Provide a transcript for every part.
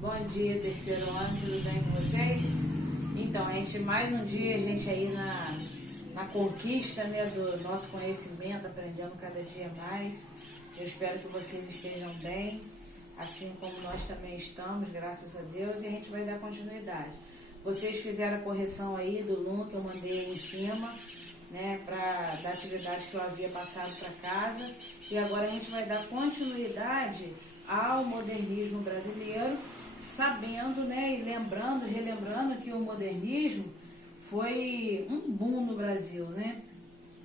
Bom dia, terceiro ano, tudo bem com vocês? Então, mais um dia, a gente aí na conquista, né, do nosso conhecimento, aprendendo cada dia mais. Eu espero que vocês estejam bem, assim como nós também estamos, graças a Deus, e a gente vai dar continuidade. Vocês fizeram a correção aí do LUM que eu mandei em cima, né, da atividade que eu havia passado para casa, e agora a gente vai dar continuidade ao modernismo brasileiro, sabendo, né, e relembrando que o modernismo foi um boom no Brasil, né?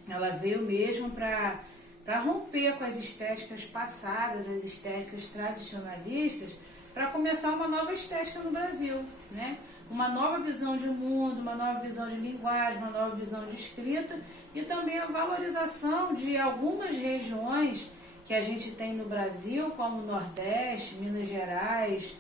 Ela veio mesmo para romper com as estéticas passadas, as estéticas tradicionalistas, para começar uma nova estética no Brasil, né? Uma nova visão de mundo, uma nova visão de linguagem, uma nova visão de escrita e também a valorização de algumas regiões que a gente tem no Brasil, como o Nordeste, Minas Gerais,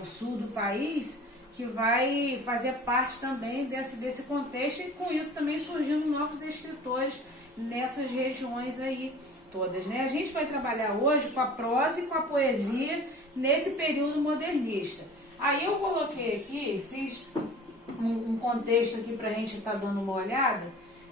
o sul do país, que vai fazer parte também desse contexto e com isso também surgindo novos escritores nessas regiões aí todas, né? A gente vai trabalhar hoje com a prosa e com a poesia nesse período modernista. Aí eu coloquei aqui, fiz um contexto aqui para a gente estar dando uma olhada,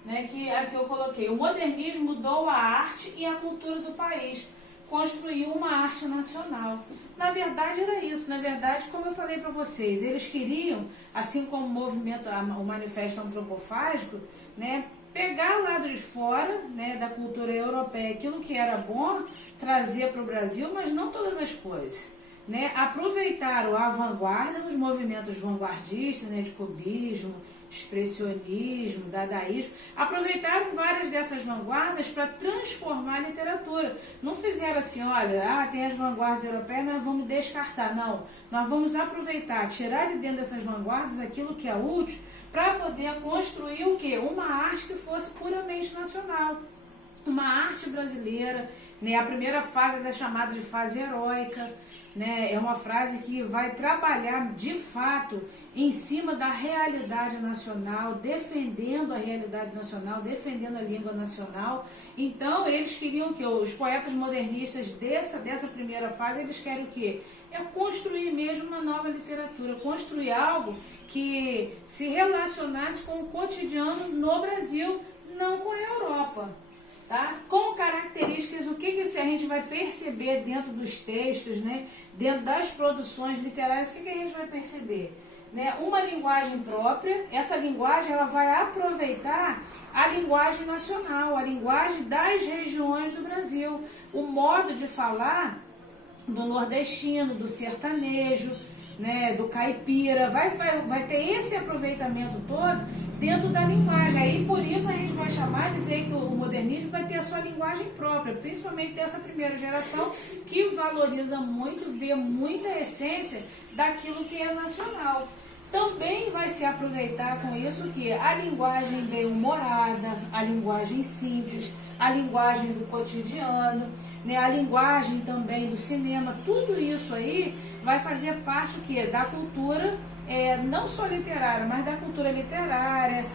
né, que aqui eu coloquei: o modernismo mudou a arte e a cultura do país, construiu uma arte nacional. Na verdade era isso, na verdade, como eu falei para vocês, eles queriam, assim como o movimento, o manifesto antropofágico, né, pegar lá de fora, né, da cultura europeia, aquilo que era bom, trazer para o Brasil, mas não todas as coisas. Né, aproveitaram a vanguarda, os movimentos vanguardistas, né, de cubismo, expressionismo, dadaísmo, aproveitaram várias dessas vanguardas para transformar a literatura. Não fizeram assim, olha, tem as vanguardas europeias, nós vamos descartar. Não, nós vamos aproveitar, tirar de dentro dessas vanguardas aquilo que é útil para poder construir o quê? Uma arte que fosse puramente nacional, uma arte brasileira, né? A primeira fase é chamada de fase heróica, né? É uma frase que vai trabalhar de fato em cima da realidade nacional, defendendo a realidade nacional, defendendo a língua nacional. Então eles queriam que os poetas modernistas dessa primeira fase, eles querem o quê? É construir mesmo uma nova literatura, construir algo que se relacionasse com o cotidiano no Brasil, não com a Europa. Tá? Com características, o que a gente vai perceber dentro dos textos, né? Dentro das produções literárias, o que a gente vai perceber? Né? Uma linguagem própria, essa linguagem ela vai aproveitar a linguagem nacional, a linguagem das regiões do Brasil, o modo de falar do nordestino, do sertanejo, né? Do caipira, vai ter esse aproveitamento todo dentro da linguagem. Aí por isso a gente vai dizer que o modernismo vai ter a sua linguagem própria, principalmente dessa primeira geração, que valoriza muito, vê muita essência daquilo que é nacional. Também vai se aproveitar com isso que a linguagem bem-humorada, a linguagem simples, a linguagem do cotidiano, né, a linguagem também do cinema, tudo isso aí vai fazer parte o quê? Da cultura, não só literária, mas da cultura literária,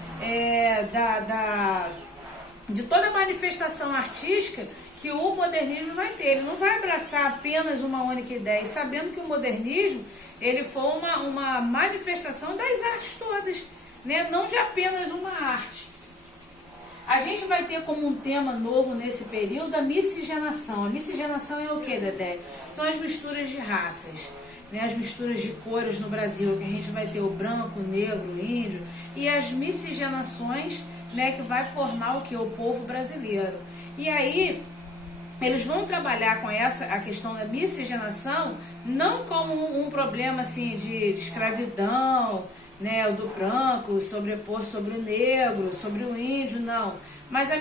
de toda a manifestação artística que o modernismo vai ter. Ele não vai abraçar apenas uma única ideia, sabendo que o modernismo ele foi uma manifestação das artes todas, né? Não de apenas uma arte. A gente vai ter como um tema novo nesse período a miscigenação. A miscigenação é o que, Dedé? São as misturas de raças, né? As misturas de cores no Brasil, que a gente vai ter o branco, o negro, o índio, e as miscigenações, né, que vai formar o que? O povo brasileiro. E aí eles vão trabalhar com a questão da miscigenação não como um problema assim de escravidão, né, do branco sobrepor sobre o negro, sobre o índio, não. Mas a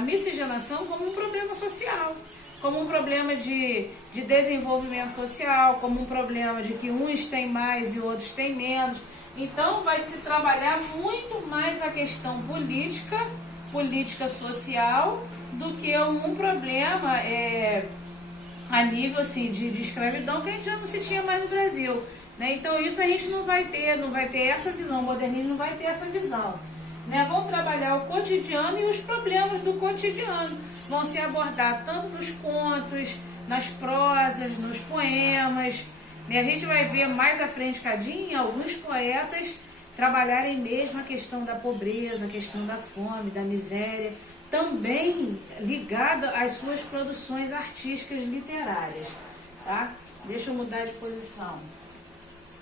miscigenação como um problema social, como um problema de desenvolvimento social, como um problema de que uns têm mais e outros têm menos. Então vai se trabalhar muito mais a questão política social, do que um problema a nível assim, de escravidão, que a gente já não se tinha mais no Brasil. Né? Então isso a gente não vai ter essa visão, o modernismo não vai ter essa visão. Né? Vão trabalhar o cotidiano e os problemas do cotidiano. Vão se abordar tanto nos contos, nas prosas, nos poemas, né? A gente vai ver mais à frente, cadinho, alguns poetas trabalharem mesmo a questão da pobreza, a questão da fome, da miséria, também ligada às suas produções artísticas literárias, tá? Deixa eu mudar de posição.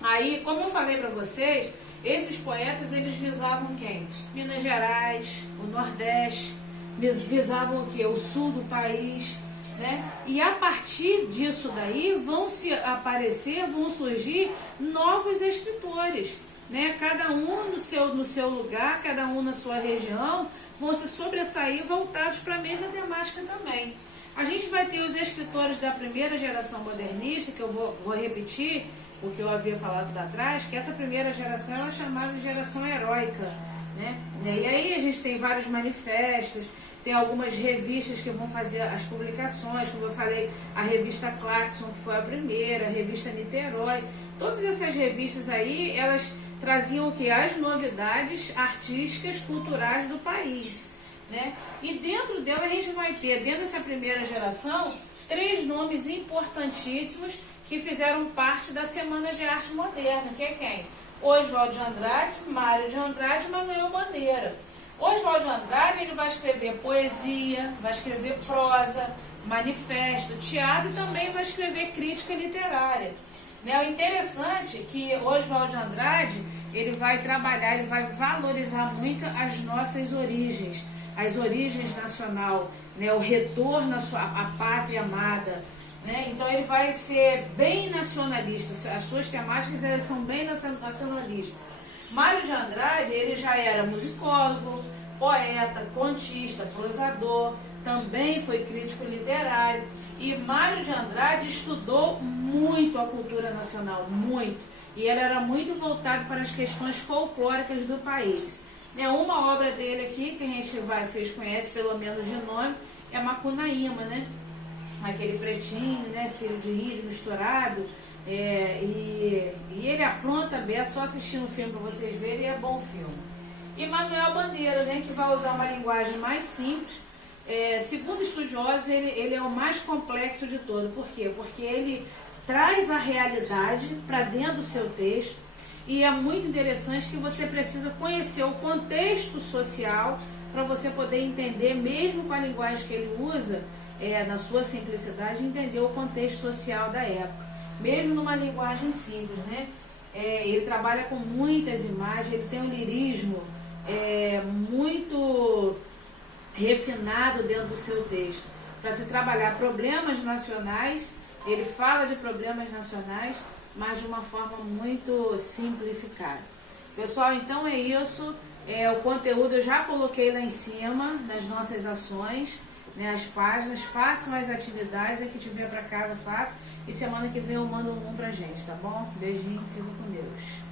Aí, como eu falei para vocês, esses poetas, eles visavam quem? Minas Gerais, o Nordeste, visavam o quê? O sul do país, né? E a partir disso daí vão se aparecer, vão surgir novos escritores, né? Cada um no seu lugar, cada um na sua região, vão se sobressair voltados para a mesma temática também. A gente vai ter os escritores da primeira geração modernista, que eu vou repetir o que eu havia falado lá atrás, que essa primeira geração é chamada de geração heróica, né? E aí a gente tem vários manifestos, tem algumas revistas que vão fazer as publicações, como eu falei, a revista Claxon, que foi a primeira, a revista Niterói. Todas essas revistas aí, elas traziam o que? As novidades artísticas, culturais do país, né? E dentro dela a gente vai ter, dentro dessa primeira geração, 3 nomes importantíssimos que fizeram parte da Semana de Arte Moderna, que é quem? Oswald de Andrade, Mário de Andrade e Manuel Bandeira. Oswald de Andrade, ele vai escrever poesia, vai escrever prosa, manifesto, teatro e também vai escrever crítica literária. Né? O interessante é que Oswald de Andrade, ele vai trabalhar, ele vai valorizar muito as nossas origens, as origens nacional, né? O retorno à pátria amada. Né? Então ele vai ser bem nacionalista, as suas temáticas elas são bem nacionalistas. Mário de Andrade, ele já era musicólogo, poeta, contista, prosador, também foi crítico literário. E Mário de Andrade estudou muito a cultura nacional, muito. E ele era muito voltado para as questões folclóricas do país. Uma obra dele aqui, que vocês conhecem pelo menos de nome, é Macunaíma, né? Aquele pretinho, né? Filho de índio misturado. E ele apronta bem, é só assistindo o filme para vocês verem, e é bom filme. E Manuel Bandeira, né? Que vai usar uma linguagem mais simples. Segundo estudiosos, ele é o mais complexo de todo. Por quê? Porque ele traz a realidade para dentro do seu texto e é muito interessante que você precisa conhecer o contexto social para você poder entender, mesmo com a linguagem que ele usa, na sua simplicidade, entender o contexto social da época, mesmo numa linguagem simples, né? Ele trabalha com muitas imagens, ele tem um lirismo muito refinado dentro do seu texto, para se trabalhar problemas nacionais. Ele fala de problemas nacionais, mas de uma forma muito simplificada. Pessoal, então é isso. O conteúdo eu já coloquei lá em cima, nas nossas ações, né, as páginas. Façam as atividades, que tiver para casa, faça. E semana que vem eu mando um pra gente, tá bom? Beijinho, fica com Deus.